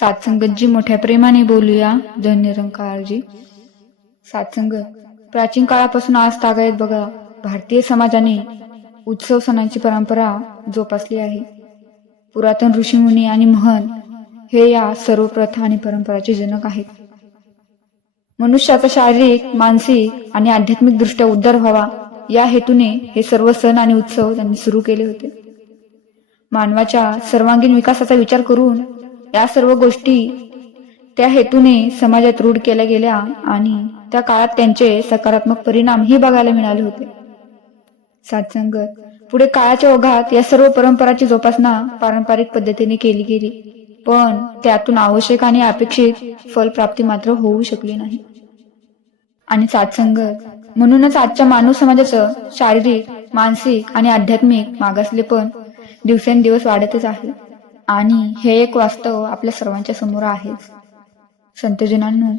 सात्संगतजी मोठ्या प्रेमाने बोलूया. धन्यरंकारजी. सात्संगत प्राचीन काळापासून आज तागायत बघा, भारतीय समाजाने उत्सव सणांची परंपरा जोपासली आहे. पुरातन ऋषीमुनी आणि महंत हे या सर्व प्रथा आणि परंपराचे जनक आहेत. मनुष्याचा शारीरिक, मानसिक आणि आध्यात्मिक दृष्ट्या उद्धार व्हावा या हेतूने हे सर्व सण आणि उत्सव त्यांनी सुरू केले होते. मानवाच्या सर्वांगीण विकासाचा विचार करून या सर्व गोष्टी त्या हेतूने समाजात रूढ केल्या गेल्या आणि त्या काळात त्यांचे सकारात्मक परिणामही बघायला मिळाले होते. सात्संगत पुढे काळाच्या ओघात या सर्व परंपरांची जोपासना पारंपरिक पद्धतीने केली गेली, पण त्यातून आवश्यक आणि अपेक्षित फलप्राप्ती मात्र होऊ शकली नाही. आणि सात्संगत म्हणूनच आजच्या मानव समाजाचं शारीरिक, मानसिक आणि आध्यात्मिक मागासलेपण दिवसेंदिवस वाढतच आहे आणि हे एक वास्तव आपल्या सर्वांच्या समोर आहेच. संतजनांनो,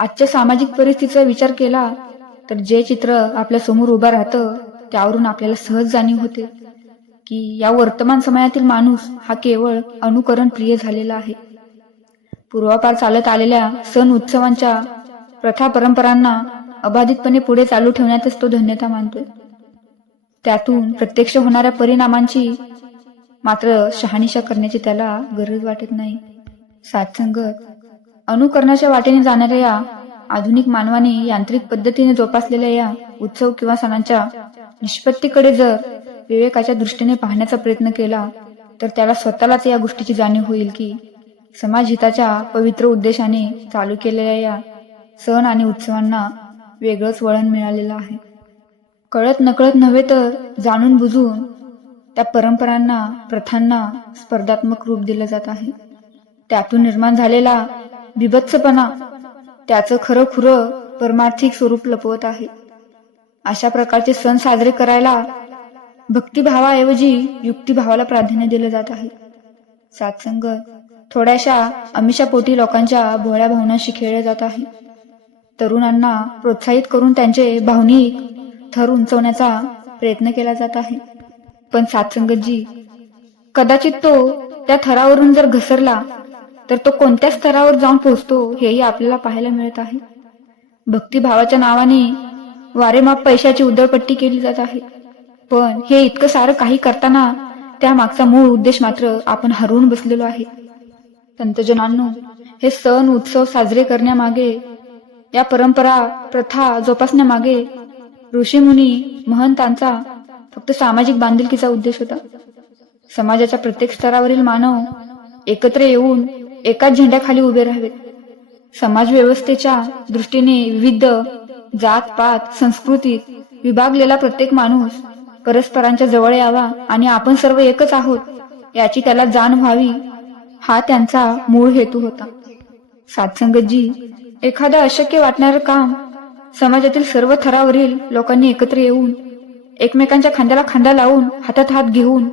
आजच्या सामाजिक परिस्थितीचा विचार केला तर जे चित्र आपल्या समोर उभं राहतं त्यावरून आपल्याला सहज जाणीव होते की या वर्तमान समयातील माणूस हा केवळ अनुकरण प्रिय झालेला आहे. पूर्वापार चालत आलेल्या सण उत्सवांच्या प्रथा परंपरांना अबाधितपणे पुढे चालू ठेवण्यातच तो धन्यता मानतोय. त्यातून प्रत्यक्ष होणाऱ्या परिणामांची मात्र शहानिशा करण्याची त्याला गरज वाटत नाही. सात्संगत अनुकरणाच्या वाटेने जाणाऱ्या या आधुनिक मानवाने यांत्रिक पद्धतीने जोपासलेल्या या उत्सव किंवा सणांच्या निष्पत्तीकडे जर विवेकाच्या दृष्टीने पाहण्याचा प्रयत्न केला तर त्याला स्वतःलाच या गोष्टीची जाणीव होईल की समाजहिताच्या पवित्र उद्देशाने चालू केलेल्या या सण आणि उत्सवांना वेगळंच वळण मिळालेलं आहे. कळत नकळत नव्हे तर जाणून बुजून त्या परंपरांना, प्रथांना स्पर्धात्मक रूप दिलं जात आहे. त्यातून निर्माण झालेला बिभत्सपणा त्याचं खरं खुरं परमार्थिक स्वरूप लपवत आहे. अशा प्रकारचे सण साजरे करायला भक्तिभावाऐवजी युक्तिभावाला प्राधान्य दिलं जात आहे. सात्संगत थोड्याशा अमिषापोटी लोकांच्या भोळ्या भावनांशी खेळले जात आहे. तरुणांना प्रोत्साहित करून त्यांचे भावनिक थर उंचवण्याचा प्रयत्न केला जात आहे. पण सात्संगतजी, कदाचित तो त्या थरावरून जर घसरला तर तो कोणत्या स्तरावर जाऊन पोहोचतो हेही आपल्याला पाहायला मिळत आहे. भक्तिभावाच्या नावाने वारेमाप पैशाची उधळपट्टी केली जात आहे, पण हे इतकं सारं काही करताना त्या मागचा मूळ उद्देश मात्र आपण हरवून बसलेलो आहे. संतजनांनो, हे सण उत्सव साजरे करण्यामागे, या परंपरा प्रथा जोपासण्यामागे ऋषीमुनी महंतांचा फक्त सामाजिक बांधिलकीचा उद्देश होता. समाजाच्या प्रत्येक स्तरावरील मानव एकत्र येऊन एकाच झेंड्याखाली उभे राहावेत. समाज व्यवस्थेच्या दृष्टीने विविध जात पात संस्कृतीत विभागलेला प्रत्येक माणूस परस्परांच्या जवळ यावा आणि आपण सर्व एकच आहोत याची त्याला जाण व्हावी, हा त्यांचा मूळ हेतू होता. सात्संगतजी, एखादं अशक्य वाटणारं काम समाजातील सर्व थरावरील लोकांनी एकत्र येऊन एकमेकांच्या खांद्याला खांदा लावून हातात हात घेऊन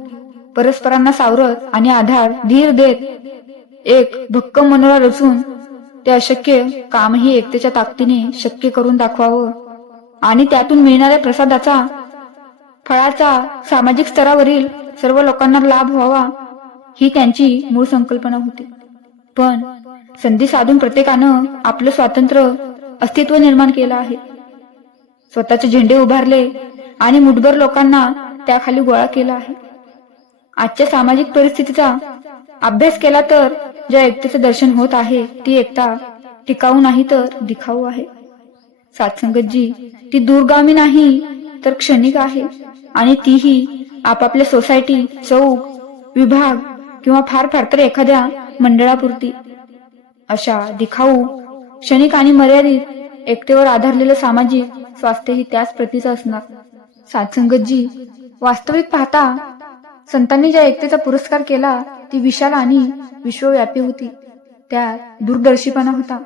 परस्परांना सावरत आणि आधार धीर देत एक भक्कम मनोरा रचून ते अशक्य कामही एकतेच्या ताकदीने शक्य करून दाखवावं आणि त्यातून मिळणाऱ्या प्रसादाचा, फळाचा सामाजिक स्तरावरील सर्व लोकांना लाभ व्हावा, ही त्यांची मूळ संकल्पना होती. पण संधी साधून प्रत्येकानं आपलं स्वातंत्र्य अस्तित्व निर्माण केलं आहे. स्वतःचे झेंडे उभारले आणि मुठभर लोकांना त्याखाली गोळा केला आहे. आजच्या सामाजिक परिस्थितीचा अभ्यास केला तर ज्या एकतेचे दर्शन होत आहे ती एकता टिकाऊ नाही तर दिखाऊ आहे. सात्संगतजी, ती दूरगामी नाही तर क्षणिक आहे आणि तीही आपापल्या सोसायटी, चौक, विभाग किंवा फार फार तर एखाद्या मंडळापुरती. अशा दिखाऊ, क्षणिक आणि मर्यादित एकतेवर आधारलेलं सामाजिक स्वास्थ्यही त्याच प्रतीचं असणार. सात्संगतजी, वास्तविक पाहता संतांनी ज्या एकतेचा पुरस्कार केला ती विशाल आणि विश्वव्यापी होती. त्यात दूरदर्शीपणा होता,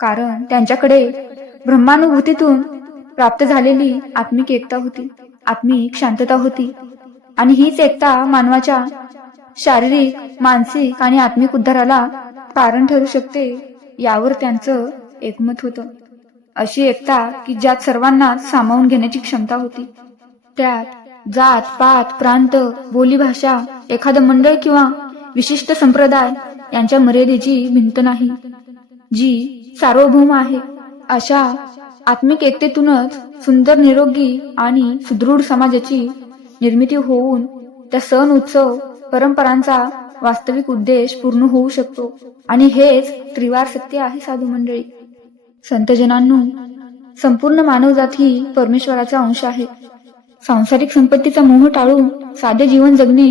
कारण त्यांच्याकडे ब्रह्मानुभूतीतून प्राप्त झालेली आत्मिक एकता होती, आत्मिक शांतता होती आणि हीच एकता मानवाच्या शारीरिक, मानसिक आणि आत्मिक उद्धाराला कारण ठरू शकते यावर त्यांचं एकमत होतं. अशी एकता की ज्यात सर्वांना सामावून घेण्याची क्षमता होती. त्यात जात पात प्रांत बोलीभाषा एखादं मंडळ किंवा विशिष्ट संप्रदाय यांच्या मर्यादेची भिंत नाही, जी सार्वभौम आहे. अशा आत्मिक एकतेतूनच सुंदर, निरोगी आणि सुदृढ समाजाची निर्मिती होऊन त्या सण, उत्सव, परंपरांचा वास्तविक उद्देश पूर्ण होऊ शकतो. आणि हेच त्रिवार सत्य आहे साधू मंडळी. संतजनांनो, संपूर्ण मानवजात ही परमेश्वराचा अंश आहे. सांसारिक संपत्तीचा मोह टाळून साधे जीवन जगणे,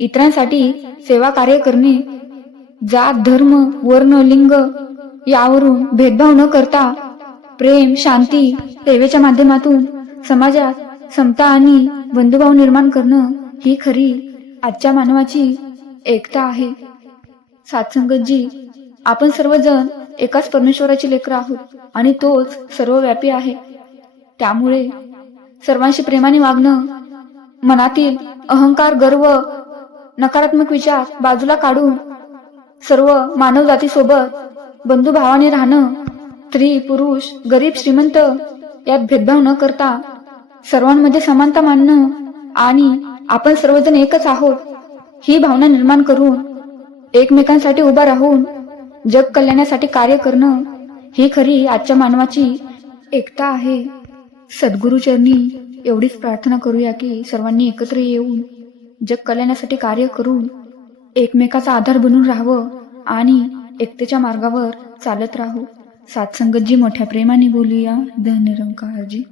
इतरांसाठी सेवा कार्य करणे, जात, धर्म, वर्ण, लिंग यावरून भेदभाव न करता प्रेम, शांती, सेवेच्या माध्यमातून समाजात समता आणि बंधुभाव निर्माण करणं ही खरी आजच्या मानवाची एकता आहे. सत्संगतजी, आपण सर्वजण एकाच परमेश्वराची लेकरं आहोत आणि तोच सर्वव्यापी आहे. त्यामुळे सर्वांशी प्रेमाने वागणं, मनातील अहंकार, गर्व, नकारात्मक विचार बाजूला काढून सर्व मानवजातीसोबत बंधुभावाने राहणं, स्त्री, पुरुष, गरीब, श्रीमंत यात भेदभाव न करता सर्वांमध्ये समानता मानणं आणि आपण सर्वजण एकच आहोत ही भावना निर्माण करून एकमेकांसाठी उभा राहून जग कल्याणासाठी कार्य करणं ही खरी आजच्या मानवाची एकता आहे. सद्गुरुचरणी एवढीच प्रार्थना करूया की सर्वांनी एकत्र येऊन जग कल्याणासाठी कार्य करून एकमेकाचा आधार बनून राहावं आणि एकतेच्या मार्गावर चालत राहू. सत्संगतजी, मोठ्या प्रेमाने बोलूया. धन निरंकारजी.